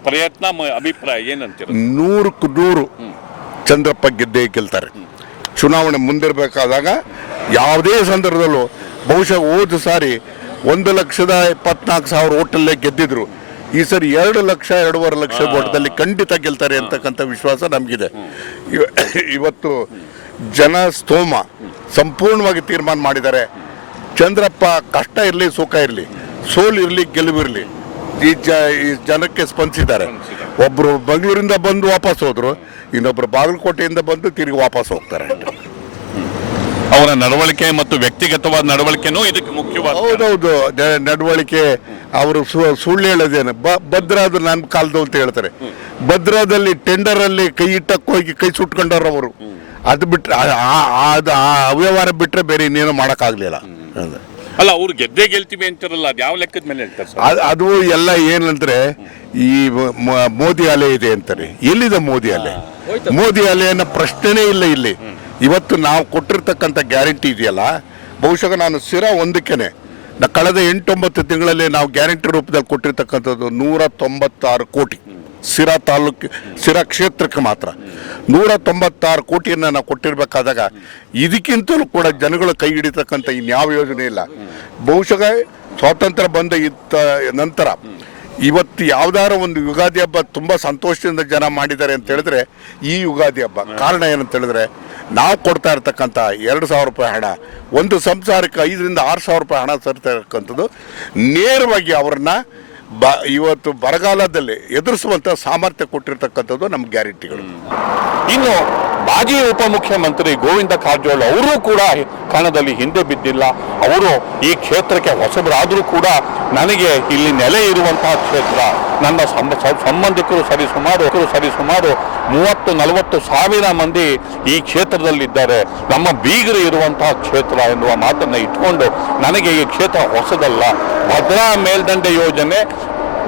ಪ್ರಯತ್ನ ಮ- ಅಭಿಪ್ರಾಯ ಏನಂತೀರ? ನೂರಕ್ಕೂ ನೂರು ಚಂದ್ರಪ್ಪ ಗೆದ್ದೇ ಗೆಲ್ತಾರೆ. ಚುನಾವಣೆ ಮುಂದಿರಬೇಕಾದಾಗ ಯಾವುದೇ ಸಂದರ್ಭದಲ್ಲೂ ಬಹುಶಃ ಹೋದ ಸಾರಿ ಒಂದು ಲಕ್ಷದ ಇಪ್ಪತ್ನಾಲ್ಕು ಸಾವಿರ ಓಟಲ್ಲೇ ಗೆದ್ದಿದ್ರು. ಈ ಸರಿ ಎರಡು ಲಕ್ಷ ಎರಡೂವರೆ ಲಕ್ಷ ಓಟದಲ್ಲಿ ಖಂಡಿತ ಗೆಲ್ತಾರೆ ಅಂತಕ್ಕಂಥ ವಿಶ್ವಾಸ ನಮಗಿದೆ. ಇವ- ಇವತ್ತು ಜನ ಸ್ತೋಮ ಸಂಪೂರ್ಣವಾಗಿ ತೀರ್ಮಾನ ಮಾಡಿದ್ದಾರೆ. ಚಂದ್ರಪ್ಪ ಕಷ್ಟ ಇರಲಿ ಸುಖ ಇರಲಿ ಸೋಲ್ ಇರಲಿ ಗೆಲುವಿರಲಿ ಈ ಜ ಈ ಜನಕ್ಕೆ ಸ್ಪಂದಿಸಿದ್ದಾರೆ. ಒಬ್ಬರು ಬೆಂಗಳೂರಿಂದ ಬಂದು ವಾಪಸ್ ಹೋದರು ಇನ್ನೊಬ್ಬರು ಬಾಗಲಕೋಟೆಯಿಂದ ಬಂದು ತಿರುಗಿ ವಾಪಸ್ ಹೋಗ್ತಾರೆ. ಅವರ ನಡವಳಿಕೆ ಮತ್ತು ವ್ಯಕ್ತಿಗತವಾದ ನಡವಳಿಕೆನೂ ಇದಕ್ಕೆ ಮುಖ್ಯವಾದ ಹೌದೌದು ನಡವಳಿಕೆ ಅವರು ಸುಳ್ಳು ಹೇಳೋದೇನು? ಬ ಭದ್ರಾದ ನನ್ನ ಕಾಲದು ಅಂತ ಹೇಳ್ತಾರೆ. ಭದ್ರಾದಲ್ಲಿ ಟೆಂಡರ್ ಅಲ್ಲಿ ಕೈ ಇಟ್ಟಕ್ಕೆ ಹೋಗಿ ಕೈ ಸುಟ್ಕೊಂಡವ್ರು ಅವರು ಅದು ಆ- ಅದು ಆ ಅವ್ಯವಹಾರ ಬಿಟ್ರೆ ಬೇರೆ ಇನ್ನೇನು ಮಾಡೋಕ್ಕಾಗಲಿಲ್ಲ. ಅಲ್ಲ ಅವ್ರು ಗೆದ್ದೇ ಗೆಲ್ತೀವಿ ಅಂತಾರಲ್ಲ ಅದು ಯಾವ ಲೆಕ್ಕದ ಮೇಲೆ ಹೇಳ್ತಾರೆ ಸರ್? ಅದ್- ಅದು ಎಲ್ಲ ಏನಂದ್ರೆ ಈ ಮ- ಮೋದಿ ಅಲೆ ಇದೆ ಅಂತಾರೆ. ಎಲ್ಲಿದೆ ಮೋದಿ ಅಲೆ ಮೋದಿ ಅಲೆ ಅನ್ನೋ ಪ್ರಶ್ನೆನೇ ಇಲ್ಲ ಇಲ್ಲಿ. ಇವತ್ತು ನಾವು ಕೊಟ್ಟಿರ್ತಕ್ಕಂಥ ಗ್ಯಾರಂಟಿ ಇದೆಯಲ್ಲ ಬಹುಶಃ ನಾನು ಸಿರ ಒಂದಕ್ಕೇನೆ ನ- ಕಳೆದ ಎಂಟೊಂಬತ್ತು ತಿಂಗಳಲ್ಲಿ ನಾವು ಗ್ಯಾರಂಟಿ ರೂಪದಲ್ಲಿ ಕೊಟ್ಟಿರ್ತಕ್ಕಂಥದ್ದು ನೂರ ತೊಂಬತ್ತಾರು ಕೋಟಿ. ಸಿರಾ ತಾಲೂಕು, ಸಿರಾ ಕ್ಷೇತ್ರಕ್ಕೆ ಮಾತ್ರ. ನೂರ ತೊಂಬತ್ತಾರು ಕೋಟಿಯನ್ನು ನಾವು ಕೊಟ್ಟಿರ್ಬೇಕಾದಾಗ ಇದಕ್ಕಿಂತಲೂ ಕೂಡ ಜನಗಳು ಕೈ ಹಿಡಿತಕ್ಕಂಥ ಇನ್ಯಾವ ಯೋಜನೆ ಇಲ್ಲ. ಬಹುಶಃ ಸ್ವಾತಂತ್ರ್ಯ ಬಂದ ಇತ್ತ ನಂತರ ಇವತ್ತು ಯಾವ್ದಾರ ಒಂದು ಯುಗಾದಿ ಹಬ್ಬ ತುಂಬ ಸಂತೋಷದಿಂದ ಜನ ಮಾಡಿದ್ದಾರೆ ಅಂತ ಹೇಳಿದ್ರೆ ಈ ಯುಗಾದಿ ಹಬ್ಬ. ಕಾರಣ ಏನಂತ ಹೇಳಿದ್ರೆ ನಾವು ಕೊಡ್ತಾ ಇರ್ತಕ್ಕಂಥ ಎರಡು ಸಾವಿರ ರೂಪಾಯಿ ಹಣ, ಒಂದು ಸಂಸಾರಕ್ಕೆ ಐದರಿಂದ ಆರು ಸಾವಿರ ರೂಪಾಯಿ ಹಣ ತರ್ತಾ ಇರ್ತಕ್ಕಂಥದ್ದು ನೇರವಾಗಿ ಅವ್ರನ್ನ ಬ, ಇವತ್ತು ಬರಗಾಲದಲ್ಲಿ ಎದುರಿಸುವಂಥ ಸಾಮರ್ಥ್ಯ ಕೊಟ್ಟಿರ್ತಕ್ಕಂಥದ್ದು ನಮ್ಮ ಗ್ಯಾರಂಟಿಗಳು. ಇನ್ನು ಮಾಜಿ ಉಪಮುಖ್ಯಮಂತ್ರಿ ಗೋವಿಂದ ಕಾರಜೋಳ ಅವರು ಕೂಡ ಕಣದಲ್ಲಿ ಹಿಂದೆ ಬಿದ್ದಿಲ್ಲ. ಅವರು ಈ ಕ್ಷೇತ್ರಕ್ಕೆ ಹೊಸಬರಾದರೂ ಕೂಡ ನನಗೆ ಇಲ್ಲಿ ನೆಲೆ ಇರುವಂತಹ ಕ್ಷೇತ್ರ. ನನ್ನ ಸಂಬ- ಸಂಬಂಧಿಕರು ಸರಿ ಸುಮಾರು ಸರಿ ಸುಮಾರು ಮೂವತ್ತು, ನಲವತ್ತು ಸಾವಿರ ಮಂದಿ ಈ ಕ್ಷೇತ್ರದಲ್ಲಿದ್ದಾರೆ. ನಮ್ಮ ಬೀಗರು ಇರುವಂತಹ ಕ್ಷೇತ್ರ ಎನ್ನುವ ಮಾತನ್ನು ಇಟ್ಕೊಂಡು ನನಗೆ ಈ ಕ್ಷೇತ್ರ ಹೊಸದಲ್ಲ. ಭದ್ರಾ ಮೇಲ್ದಂಡೆ ಯೋಜನೆ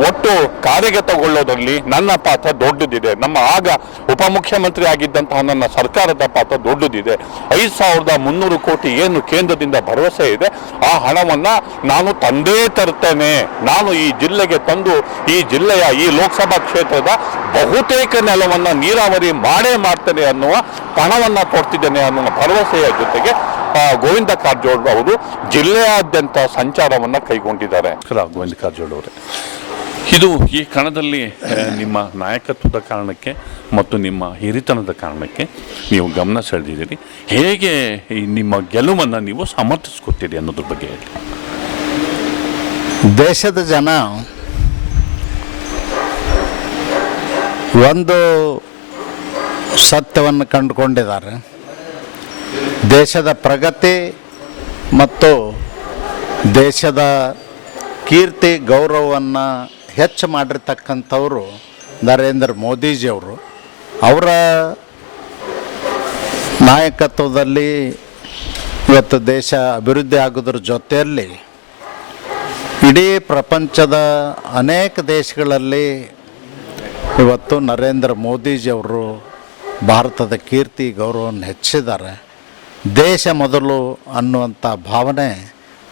ಒಟ್ಟು ಕಾರ್ಯಗತಗೊಳ್ಳೋದ್ರಲ್ಲಿ ನನ್ನ ಪಾತ್ರ ದೊಡ್ಡದಿದೆ. ನಮ್ಮ ಆಗ ಉಪಮುಖ್ಯಮಂತ್ರಿ ಆಗಿದ್ದಂತಹ ನನ್ನ ಸರ್ಕಾರದ ಪಾತ್ರ ದೊಡ್ಡದಿದೆ. ಐದು ಸಾವಿರದ ಮುನ್ನೂರು ಕೋಟಿ ಏನು ಕೇಂದ್ರದಿಂದ ಭರವಸೆ ಇದೆ, ಆ ಹಣವನ್ನ ನಾನು ತಂದೇ ತರ್ತೇನೆ. ನಾನು ಈ ಜಿಲ್ಲೆಗೆ ತಂದು ಈ ಜಿಲ್ಲೆಯ ಈ ಲೋಕಸಭಾ ಕ್ಷೇತ್ರದ ಬಹುತೇಕ ನೆಲವನ್ನು ನೀರಾವರಿ ಮಾಡೇ ಮಾಡ್ತೇನೆ ಅನ್ನುವ ಹಣವನ್ನ ಕೊಡ್ತಿದ್ದೇನೆ ಅನ್ನುವ ಭರವಸೆಯ ಜೊತೆಗೆ ಗೋವಿಂದ ಕಾರಜೋಳ ಅವರು ಜಿಲ್ಲೆಯಾದ್ಯಂತ ಸಂಚಾರವನ್ನು ಕೈಗೊಂಡಿದ್ದಾರೆ. ಗೋವಿಂದ ಕಾರಜೋಳ ಅವರೇ. ಇದು ಈ ಕಣದಲ್ಲಿ ನಿಮ್ಮ ನಾಯಕತ್ವದ ಕಾರಣಕ್ಕೆ ಮತ್ತು ನಿಮ್ಮ ಹಿರಿತನದ ಕಾರಣಕ್ಕೆ ನೀವು ಗಮನ ಸೆಳೆದಿದ್ದೀರಿ. ಹೇಗೆ ಈ ನಿಮ್ಮ ಗೆಲುವನ್ನು ನೀವು ಸಮರ್ಥಿಸ್ಕೊತೀರಿ ಅನ್ನೋದ್ರ ಬಗ್ಗೆ ಹೇಳಿ. ದೇಶದ ಜನ ಒಂದು ಸತ್ಯವನ್ನು ಕಂಡುಕೊಂಡಿದ್ದಾರೆ. ದೇಶದ ಪ್ರಗತಿ ಮತ್ತು ದೇಶದ ಕೀರ್ತಿ, ಗೌರವವನ್ನು ಹೆಚ್ಚು ಮಾಡಿರ್ತಕ್ಕಂಥವರು ನರೇಂದ್ರ ಮೋದಿಜಿಯವರು. ಅವರ ನಾಯಕತ್ವದಲ್ಲಿ ಇವತ್ತು ದೇಶ ಅಭಿವೃದ್ಧಿ ಆಗೋದ್ರ ಜೊತೆಯಲ್ಲಿ ಇಡೀ ಪ್ರಪಂಚದ ಅನೇಕ ದೇಶಗಳಲ್ಲಿ ಇವತ್ತು ನರೇಂದ್ರ ಮೋದಿಜಿಯವರು ಭಾರತದ ಕೀರ್ತಿ, ಗೌರವವನ್ನು ಹೆಚ್ಚಿದ್ದಾರೆ ದೇಶ ಮೊದಲು ಅನ್ನುವಂಥ ಭಾವನೆ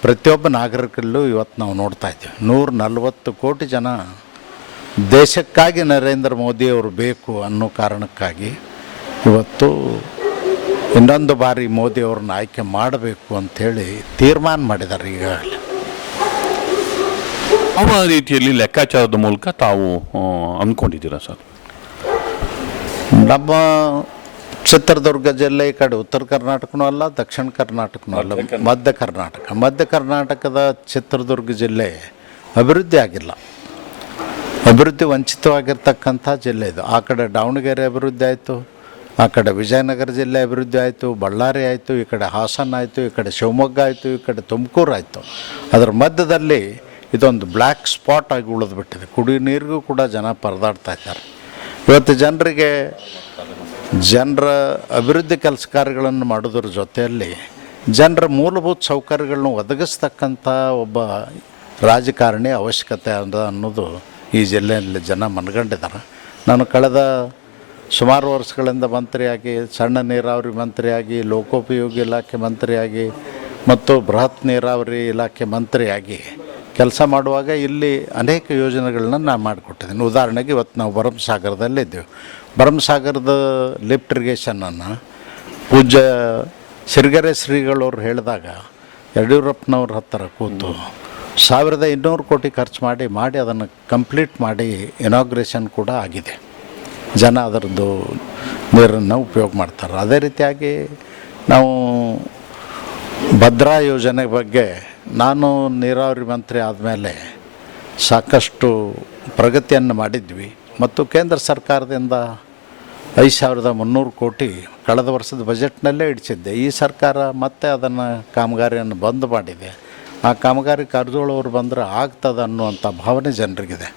ಪ್ರತಿಯೊಬ್ಬ ನಾಗರಿಕರಲ್ಲೂ ಇವತ್ತು ನಾವು ನೋಡ್ತಾ ಇದ್ದೀವಿ. ನೂರ ನಲವತ್ತು ಕೋಟಿ ಜನ ದೇಶಕ್ಕಾಗಿ ನರೇಂದ್ರ ಮೋದಿಯವರು ಬೇಕು ಅನ್ನೋ ಕಾರಣಕ್ಕಾಗಿ ಇವತ್ತು ಇನ್ನೊಂದು ಬಾರಿ ಮೋದಿಯವ್ರನ್ನ ಆಯ್ಕೆ ಮಾಡಬೇಕು ಅಂಥೇಳಿ ತೀರ್ಮಾನ ಮಾಡಿದ್ದಾರೆ ಈಗಾಗಲೇ. ಯಾವ ರೀತಿಯಲ್ಲಿ ಲೆಕ್ಕಾಚಾರದ ಮೂಲಕ ತಾವು ಅಂದ್ಕೊಂಡಿದ್ದೀರಾ ಸರ್? ನಮ್ಮ ಚಿತ್ರದುರ್ಗ ಜಿಲ್ಲೆ ಈ ಕಡೆ ಉತ್ತರ ಕರ್ನಾಟಕನೂ ಅಲ್ಲ ದಕ್ಷಿಣ ಕರ್ನಾಟಕನೂ ಅಲ್ಲ ಮಧ್ಯ ಕರ್ನಾಟಕ. ಮಧ್ಯ ಕರ್ನಾಟಕದ ಚಿತ್ರದುರ್ಗ ಜಿಲ್ಲೆ ಅಭಿವೃದ್ಧಿ ಆಗಿಲ್ಲ. ಅಭಿವೃದ್ಧಿ ವಂಚಿತವಾಗಿರ್ತಕ್ಕಂಥ ಜಿಲ್ಲೆ ಇದು. ಆ ಕಡೆ ದಾವಣಗೆರೆ ಅಭಿವೃದ್ಧಿ ಆಯಿತು ಆ ಕಡೆ ವಿಜಯನಗರ ಜಿಲ್ಲೆ ಅಭಿವೃದ್ಧಿ ಆಯಿತು ಬಳ್ಳಾರಿ ಆಯಿತು ಈ ಕಡೆ ಹಾಸನ ಆಯಿತು ಈ ಕಡೆ ಶಿವಮೊಗ್ಗ ಆಯಿತು ಈ ಕಡೆ ತುಮಕೂರು ಆಯಿತು. ಅದರ ಮಧ್ಯದಲ್ಲಿ ಇದೊಂದು ಬ್ಲ್ಯಾಕ್ ಸ್ಪಾಟ್ ಆಗಿ ಉಳಿದ್ಬಿಟ್ಟಿದೆ. ಕುಡಿಯೋ ನೀರಿಗೂ ಕೂಡ ಜನ ಪರದಾಡ್ತಾ ಇದ್ದಾರೆ. ಇವತ್ತು ಜನರಿಗೆ ಜನರ ಅಭಿವೃದ್ಧಿ ಕೆಲಸ ಕಾರ್ಯಗಳನ್ನು ಮಾಡೋದ್ರ ಜೊತೆಯಲ್ಲಿ ಜನರ ಮೂಲಭೂತ ಸೌಕರ್ಯಗಳನ್ನು ಒದಗಿಸ್ತಕ್ಕಂಥ ಒಬ್ಬ ರಾಜಕಾರಣಿ ಅವಶ್ಯಕತೆ ಅದ ಅನ್ನೋದು ಈ ಜಿಲ್ಲೆಯಲ್ಲಿ ಜನ ಮನಗಂಡಿದ್ದಾರೆ ನಾನು ಕಳೆದ ಸುಮಾರು ವರ್ಷಗಳಿಂದ ಮಂತ್ರಿಯಾಗಿ, ಸಣ್ಣ ನೀರಾವರಿ ಮಂತ್ರಿಯಾಗಿ, ಲೋಕೋಪಯೋಗಿ ಇಲಾಖೆ ಮಂತ್ರಿಯಾಗಿ ಮತ್ತು ಬೃಹತ್ ನೀರಾವರಿ ಇಲಾಖೆ ಮಂತ್ರಿಯಾಗಿ ಕೆಲಸ ಮಾಡುವಾಗ ಇಲ್ಲಿ ಅನೇಕ ಯೋಜನೆಗಳನ್ನ ನಾನು ಮಾಡಿಕೊಟ್ಟಿದ್ದೀನಿ. ಉದಾಹರಣೆಗೆ ಇವತ್ತು ನಾವು ಭರಮಸಾಗರದಲ್ಲಿದ್ದೇವೆ ಭರಮಸಾಗರದ ಲಿಫ್ಟ್ ಇರಿಗೇಷನನ್ನು ಪೂಜ್ಯ ಸಿರಿಗೆರೆ ಶ್ರೀಗಳವ್ರು ಹೇಳಿದಾಗ ಯಡಿಯೂರಪ್ಪನವ್ರ ಹತ್ತಿರ ಕೂತು ಸಾವಿರದ ಇನ್ನೂರು ಕೋಟಿ ಖರ್ಚು ಮಾಡಿ ಮಾಡಿ ಅದನ್ನು ಕಂಪ್ಲೀಟ್ ಮಾಡಿ ಇನಾಗ್ರೇಷನ್ ಕೂಡ ಆಗಿದೆ. ಜನ ಅದರದ್ದು ನೀರನ್ನು ಉಪಯೋಗ ಮಾಡ್ತಾರೆ. ಅದೇ ರೀತಿಯಾಗಿ ನಾವು ಭದ್ರಾ ಯೋಜನೆ ಬಗ್ಗೆ ನಾನು ನೀರಾವರಿ ಮಂತ್ರಿ ಆದಮೇಲೆ ಸಾಕಷ್ಟು ಪ್ರಗತಿಯನ್ನು ಮಾಡಿದ್ವಿ. ಮತ್ತು ಕೇಂದ್ರ ಸರ್ಕಾರದಿಂದ ಐದು ಸಾವಿರದ ಮುನ್ನೂರು ಕೋಟಿ ಕಳೆದ ವರ್ಷದ ಬಜೆಟ್ನಲ್ಲೇ ಇಡಿಸಿದ್ದೆ. ಈ ಸರ್ಕಾರ ಮತ್ತೆ ಅದನ್ನು ಕಾಮಗಾರಿಯನ್ನು ಬಂದ್ ಮಾಡಿದೆ. ಆ ಕಾಮಗಾರಿ ಕಾರಜೋಳ ಅವರು ಬಂದರೆ ಆಗ್ತದೆ ಅನ್ನುವಂಥ ಭಾವನೆ ಜನರಿಗಿದೆ.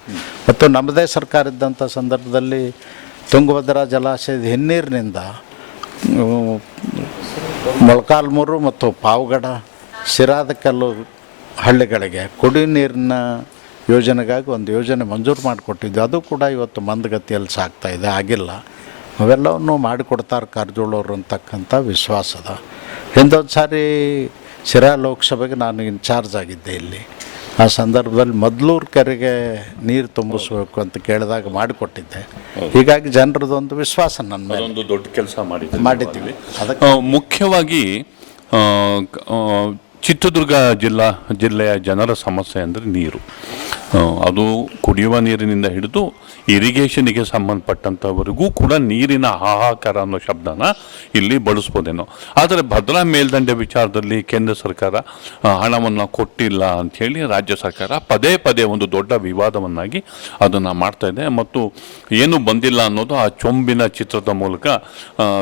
ಮತ್ತು ನಮ್ಮದೇ ಸರ್ಕಾರ ಇದ್ದಂಥ ಸಂದರ್ಭದಲ್ಲಿ ತುಂಗಭದ್ರಾ ಜಲಾಶಯದ ಹಿನ್ನೀರಿನಿಂದ ಮೊಳಕಾಲ್ಮೂರು ಮತ್ತು ಪಾವಗಡ ಸಿರಾದಕಲ್ಲು ಹಳ್ಳಿಗಳಿಗೆ ಕುಡಿ ನೀರಿನ ಯೋಜನೆಗಾಗಿ ಒಂದು ಯೋಜನೆ ಮಂಜೂರು ಮಾಡಿಕೊಟ್ಟಿದ್ದು. ಅದು ಕೂಡ ಇವತ್ತು ಮಂದಗತಿಯಲ್ಲಿ ಸಾಗ್ತಾ ಇದೆ. ಆಗಿಲ್ಲ. ಅವೆಲ್ಲವನ್ನು ಮಾಡಿಕೊಡ್ತಾರೆ ಕಾರಜೋಳವ್ರು ಅಂತಕ್ಕಂಥ ವಿಶ್ವಾಸದ ಅದ. ಹಿಂದೊಂದು ಸಾರಿ ಶಿರಾ ಲೋಕಸಭೆಗೆ ನಾನು ಇನ್ಚಾರ್ಜ್ ಆಗಿದ್ದೆ ಇಲ್ಲಿ. ಆ ಸಂದರ್ಭದಲ್ಲಿ ಮೊದಲೂರು ಕೆರೆಗೆ ನೀರು ತುಂಬಿಸ್ಬೇಕು ಅಂತ ಕೇಳಿದಾಗ ಮಾಡಿಕೊಟ್ಟಿದ್ದೆ. ಹೀಗಾಗಿ ಜನರದೊಂದು ವಿಶ್ವಾಸ ನನ್ನ ಮೇಲೆ. ಒಂದು ದೊಡ್ಡ ಕೆಲಸ ಮಾಡಿದ್ದೀವಿ ಮಾಡಿದ್ದೀವಿ. ಅದಕ್ಕೆ ಮುಖ್ಯವಾಗಿ ಚಿತ್ರದುರ್ಗ ಜಿಲ್ಲಾ ಜಿಲ್ಲೆಯ ಜನರ ಸಮಸ್ಯೆ ಅಂದರೆ ನೀರು. ಅದು ಕುಡಿಯುವ ನೀರಿನಿಂದ ಹಿಡಿದು ಇರಿಗೇಷನ್ಗೆ ಸಂಬಂಧಪಟ್ಟಂಥವರೆಗೂ ಕೂಡ ನೀರಿನ ಹಾಹಾಕಾರ ಅನ್ನೋ ಶಬ್ದನ ಇಲ್ಲಿ ಬಳಸ್ಬೋದೇನೋ. ಆದರೆ ಭದ್ರಾ ಮೇಲ್ದಂಡೆ ವಿಚಾರದಲ್ಲಿ ಕೇಂದ್ರ ಸರ್ಕಾರ ಹಣವನ್ನು ಕೊಟ್ಟಿಲ್ಲ ಅಂಥೇಳಿ ರಾಜ್ಯ ಸರ್ಕಾರ ಪದೇ ಪದೇ ಒಂದು ದೊಡ್ಡ ವಿವಾದವನ್ನಾಗಿ ಅದನ್ನು ಮಾಡ್ತಾ ಇದೆ ಮತ್ತು ಏನು ಬಂದಿಲ್ಲ ಅನ್ನೋದು ಆ ಚೊಂಬಿನ ಚಿತ್ರದ ಮೂಲಕ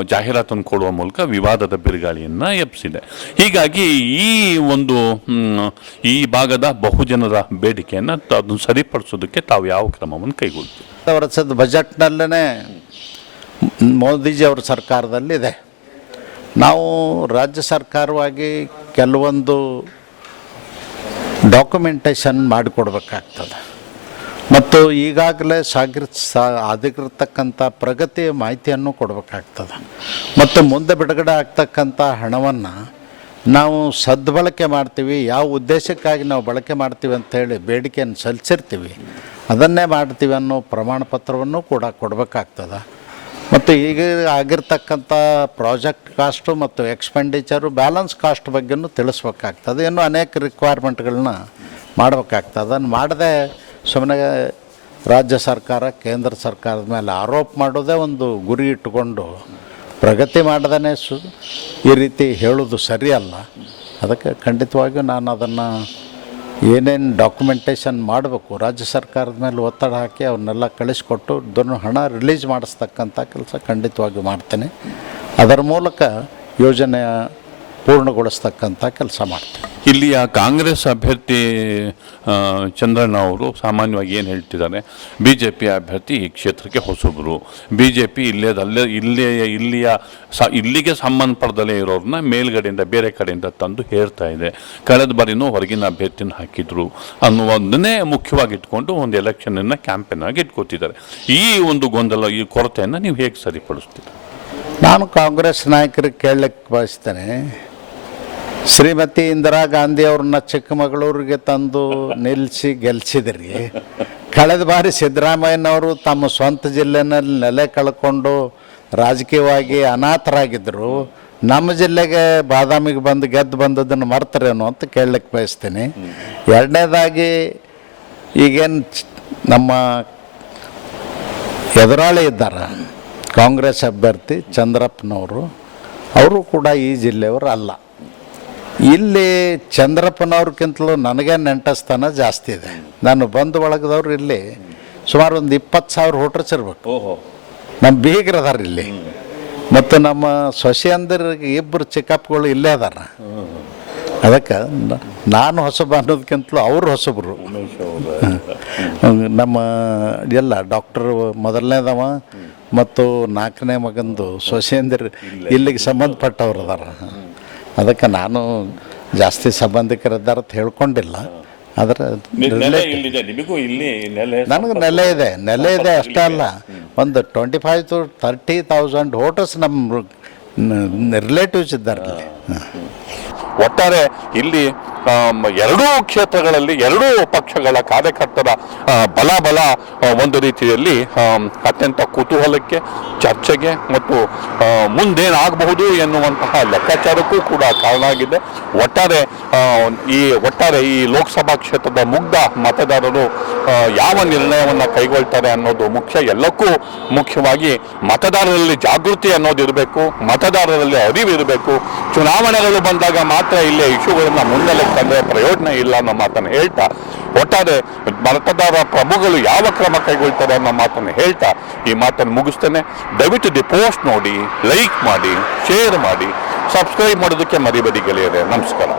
ಜಾಹೀರಾತನ್ನು ಕೊಡುವ ಮೂಲಕ ವಿವಾದದ ಬಿರುಗಾಳಿಯನ್ನು ಎಬ್ಬಿಸಿದೆ ಹೀಗಾಗಿ ಈ ಒಂದು ಈ ಭಾಗದ ಬಹುಜನರ ಬೇಡಿಕೆಯನ್ನು ಅದನ್ನು ಸರಿಪಡಿಸೋದಕ್ಕೆ ತಾವು ಯಾವ ಕ್ರಮವನ್ನು ಕೈಗೊಳ್ತೀವಿ ವರ್ಷದ ಬಜೆಟ್ನಲ್ಲೇ ಮೋದಿಜಿ ಅವರ ಸರ್ಕಾರದಲ್ಲಿದೆ. ನಾವು ರಾಜ್ಯ ಸರ್ಕಾರವಾಗಿ ಕೆಲವೊಂದು ಡಾಕ್ಯುಮೆಂಟೇಷನ್ ಮಾಡಿಕೊಡ್ಬೇಕಾಗ್ತದೆ. ಮತ್ತು ಈಗಾಗಲೇ ಸಾಗಿರ್ ಸಾ ಆಗಿರ್ತಕ್ಕಂಥ ಪ್ರಗತಿಯ ಮಾಹಿತಿಯನ್ನು ಕೊಡಬೇಕಾಗ್ತದೆ. ಮತ್ತು ಮುಂದೆ ಬಿಡುಗಡೆ ಆಗ್ತಕ್ಕಂಥ ಹಣವನ್ನು ನಾವು ಸದ್ಬಳಕೆ ಮಾಡ್ತೀವಿ, ಯಾವ ಉದ್ದೇಶಕ್ಕಾಗಿ ನಾವು ಬಳಕೆ ಮಾಡ್ತೀವಿ ಅಂತೇಳಿ ಬೇಡಿಕೆಯನ್ನು ಸಲ್ಲಿಸಿರ್ತೀವಿ ಅದನ್ನೇ ಮಾಡ್ತೀವಿ ಅನ್ನೋ ಪ್ರಮಾಣ ಪತ್ರವನ್ನು ಕೂಡ ಕೊಡಬೇಕಾಗ್ತದೆ. ಮತ್ತು ಈಗ ಆಗಿರ್ತಕ್ಕಂಥ ಪ್ರಾಜೆಕ್ಟ್ ಕಾಸ್ಟು ಮತ್ತು ಎಕ್ಸ್ಪೆಂಡಿಚರು ಬ್ಯಾಲೆನ್ಸ್ ಕಾಸ್ಟ್ ಬಗ್ಗೆನೂ ತಿಳಿಸ್ಬೇಕಾಗ್ತದೆ. ಇನ್ನೂ ಅನೇಕ ರಿಕ್ವೈರ್ಮೆಂಟ್ಗಳನ್ನ ಮಾಡಬೇಕಾಗ್ತದೆ. ಅದನ್ನು ಮಾಡದೆ ಸುಮ್ಮನೆ ರಾಜ್ಯ ಸರ್ಕಾರ, ಕೇಂದ್ರ ಸರ್ಕಾರದ ಮೇಲೆ ಆರೋಪ ಮಾಡೋದೇ ಒಂದು ಗುರಿ ಇಟ್ಟುಕೊಂಡು ಪ್ರಗತಿ ಮಾಡದೇ ಸು ಈ ರೀತಿ ಹೇಳೋದು ಸರಿಯಲ್ಲ ಅದಕ್ಕೆ ಖಂಡಿತವಾಗಿಯೂ ನಾನು ಅದನ್ನು ಏನೇನು ಡಾಕ್ಯುಮೆಂಟೇಷನ್ ಮಾಡಬೇಕು, ರಾಜ್ಯ ಸರ್ಕಾರದ ಮೇಲೆ ಒತ್ತಡ ಹಾಕಿ ಅವನ್ನೆಲ್ಲ ಕಳಿಸ್ಕೊಟ್ಟು ಇದನ್ನು ಹಣ ರಿಲೀಸ್ ಮಾಡಿಸ್ತಕ್ಕಂಥ ಕೆಲಸ ಖಂಡಿತವಾಗಿ ಮಾಡ್ತೇನೆ. ಅದರ ಮೂಲಕ ಯೋಜನೆಯ ಪೂರ್ಣಗೊಳಿಸ್ತಕ್ಕಂಥ ಕೆಲಸ ಮಾಡ್ತೀವಿ ಇಲ್ಲಿಯ ಕಾಂಗ್ರೆಸ್ ಅಭ್ಯರ್ಥಿ ಚಂದ್ರಣ್ಣ ಅವರು ಸಾಮಾನ್ಯವಾಗಿ ಏನು ಹೇಳ್ತಿದ್ದಾರೆ ಬಿ ಜೆ ಪಿ ಅಭ್ಯರ್ಥಿ ಈ ಕ್ಷೇತ್ರಕ್ಕೆ ಹೊಸಬರು. ಬಿ ಜೆ ಪಿ ಇಲ್ಲೇದಲ್ಲೇ ಇಲ್ಲೇ ಇಲ್ಲಿಯ ಸ ಇಲ್ಲಿಗೆ ಸಂಬಂಧಪಡದಲ್ಲೇ ಇರೋರನ್ನ ಮೇಲ್ಗಡೆಯಿಂದ ಬೇರೆ ಕಡೆಯಿಂದ ತಂದು ಹೇರ್ತಾ ಇದೆ. ಕಳೆದ ಬಾರಿನೂ ಹೊರಗಿನ ಅಭ್ಯರ್ಥಿನ ಹಾಕಿದ್ರು ಅನ್ನುವುದನ್ನೇ ಮುಖ್ಯವಾಗಿ ಇಟ್ಕೊಂಡು ಒಂದು ಎಲೆಕ್ಷನನ್ನು ಕ್ಯಾಂಪೇನ್ ಆಗಿ ಇಟ್ಕೋತಿದ್ದಾರೆ. ಈ ಒಂದು ಗೊಂದಲ ಈ ಕೊರತೆಯನ್ನು ನೀವು ಹೇಗೆ ಸರಿಪಡಿಸ್ತೀರಿ? ನಾನು ಕಾಂಗ್ರೆಸ್ ನಾಯಕರಿಗೆ ಕೇಳಲಿಕ್ಕೆ ಬಯಸ್ತೇನೆ. ಶ್ರೀಮತಿ ಇಂದಿರಾ ಗಾಂಧಿ ಅವ್ರನ್ನ ಚಿಕ್ಕಮಗಳೂರಿಗೆ ತಂದು ನಿಲ್ಲಿಸಿ ಗೆಲ್ಸಿದ್ರಿ. ಕಳೆದ ಬಾರಿ ಸಿದ್ದರಾಮಯ್ಯನವರು ತಮ್ಮ ಸ್ವಂತ ಜಿಲ್ಲೆನಲ್ಲಿ ನೆಲೆ ಕಳ್ಕೊಂಡು ರಾಜಕೀಯವಾಗಿ ಅನಾಥರಾಗಿದ್ದರು ನಮ್ಮ ಜಿಲ್ಲೆಗೆ ಬಾದಾಮಿಗೆ ಬಂದು ಗೆದ್ದು ಬಂದದ್ದನ್ನು ಮರ್ತರೇನು ಅಂತ ಕೇಳಲಿಕ್ಕೆ ಬಯಸ್ತೀನಿ. ಎರಡನೇದಾಗಿ ಈಗೇನು ನಮ್ಮ ಎದುರಾಳಿ ಇದ್ದಾರೆ ಕಾಂಗ್ರೆಸ್ ಅಭ್ಯರ್ಥಿ ಚಂದ್ರಪ್ಪನವರು. ಅವರು ಕೂಡ ಈ ಜಿಲ್ಲೆಯವರು ಅಲ್ಲ. ಇಲ್ಲಿ ಚಂದ್ರಪ್ಪನವ್ರಿಗಿಂತಲೂ ನನಗೆ ನೆಂಟಸ್ತನ ಜಾಸ್ತಿ ಇದೆ. ನಾನು ಬಂಧು ಒಳಗದವ್ರು ಇಲ್ಲಿ ಸುಮಾರು ಒಂದು ಇಪ್ಪತ್ತು ಸಾವಿರ ಹೋಟ್ರಸ್ ಇರ್ಬೇಕು. ಓಹೋ. ನಮ್ಮ ಬೀಗರು ಅದಾರ ಇಲ್ಲಿ. ಮತ್ತು ನಮ್ಮ ಸೊಸೆಯಂದರಿಗೆ ಇಬ್ಬರು ಚಿಕ್ಕಪ್ಪಗಳು ಇಲ್ಲೇ ಅದಾರ. ಅದಕ್ಕೆ ನಾನು ಹೊಸಬ ಅನ್ನೋದಕ್ಕಿಂತಲೂ ಅವರು ಹೊಸಬರು. ನಮ್ಮ ಎಲ್ಲ ಡಾಕ್ಟರ್ ಮೊದಲನೇದವ ಮತ್ತು ನಾಲ್ಕನೇ ಮಗಂದು ಸೊಸೆಯಂದಿರು ಇಲ್ಲಿಗೆ ಸಂಬಂಧಪಟ್ಟವ್ರು ಅದಾರ. ಅದಕ್ಕೆ ನಾನು ಜಾಸ್ತಿ ಸಂಬಂಧಿಕರಿದ್ದಾರೆ ಅಂತ ಹೇಳ್ಕೊಂಡಿಲ್ಲ. ಆದರೆ ನಿಮಗೂ ಇಲ್ಲಿ ನೆಲೆ ನನಗೆ ನೆಲೆ ಇದೆ ನೆಲೆ ಇದೆ ಅಷ್ಟೇ ಅಲ್ಲ. ಒಂದು twenty five to thirty thousand voters ನಮ್ಮ ರಿಲೇಟಿವ್ಸ್ ಇದ್ದಾರೆ. ಒಟ್ಟಾರೆ ಇಲ್ಲಿ ಎರಡೂ ಕ್ಷೇತ್ರಗಳಲ್ಲಿ, ಎರಡೂ ಪಕ್ಷಗಳ ಕಾರ್ಯಕರ್ತರ ಬಲ ಬಲ ಒಂದು ರೀತಿಯಲ್ಲಿ ಅತ್ಯಂತ ಕುತೂಹಲಕ್ಕೆ, ಚರ್ಚೆಗೆ ಮತ್ತು ಮುಂದೇನಾಗಬಹುದು ಎನ್ನುವಂತಹ ಲೆಕ್ಕಾಚಾರಕ್ಕೂ ಕೂಡ ಕಾರಣ ಆಗಿದೆ. ಒಟ್ಟಾರೆ ಈ ಒಟ್ಟಾರೆ ಈ ಲೋಕಸಭಾ ಕ್ಷೇತ್ರದ ಮುಗ್ಧ ಮತದಾರರು ಯಾವ ನಿರ್ಣಯವನ್ನು ಕೈಗೊಳ್ತಾರೆ ಅನ್ನೋದು ಮುಖ್ಯ. ಎಲ್ಲಕ್ಕೂ ಮುಖ್ಯವಾಗಿ ಮತದಾರರಲ್ಲಿ ಜಾಗೃತಿ ಅನ್ನೋದು ಇರಬೇಕು, ಮತದಾರರಲ್ಲಿ ಅರಿವಿರಬೇಕು. ಚುನಾವಣೆಗಳು ಬಂದಾಗ ಮಾತ್ರ ಇಲ್ಲೇ ಇಶ್ಯೂಗಳನ್ನು ಮುನ್ನೆಲೆಗೆ ತಂದರೆ ಪ್ರಯೋಜನ ಇಲ್ಲ ಅನ್ನೋ ಮಾತನ್ನು ಹೇಳ್ತಾ, ಒಟ್ಟಾರೆ ಮತದಾರ ಪ್ರಭುಗಳು ಯಾವ ಕ್ರಮ ಕೈಗೊಳ್ತಾರೆ ಅನ್ನೋ ಮಾತನ್ನು ಹೇಳ್ತಾ ಈ ಮಾತನ್ನು ಮುಗಿಸ್ತೇನೆ. ದಯವಿಟ್ಟು ದಿ ಪೋಸ್ಟ್ ನೋಡಿ, ಲೈಕ್ ಮಾಡಿ, ಶೇರ್ ಮಾಡಿ, ಸಬ್ಸ್ಕ್ರೈಬ್ ಮಾಡೋದಕ್ಕೆ ಮರಿಬೇಡಿ ಗೆಳೆಯರೆ. ನಮಸ್ಕಾರ.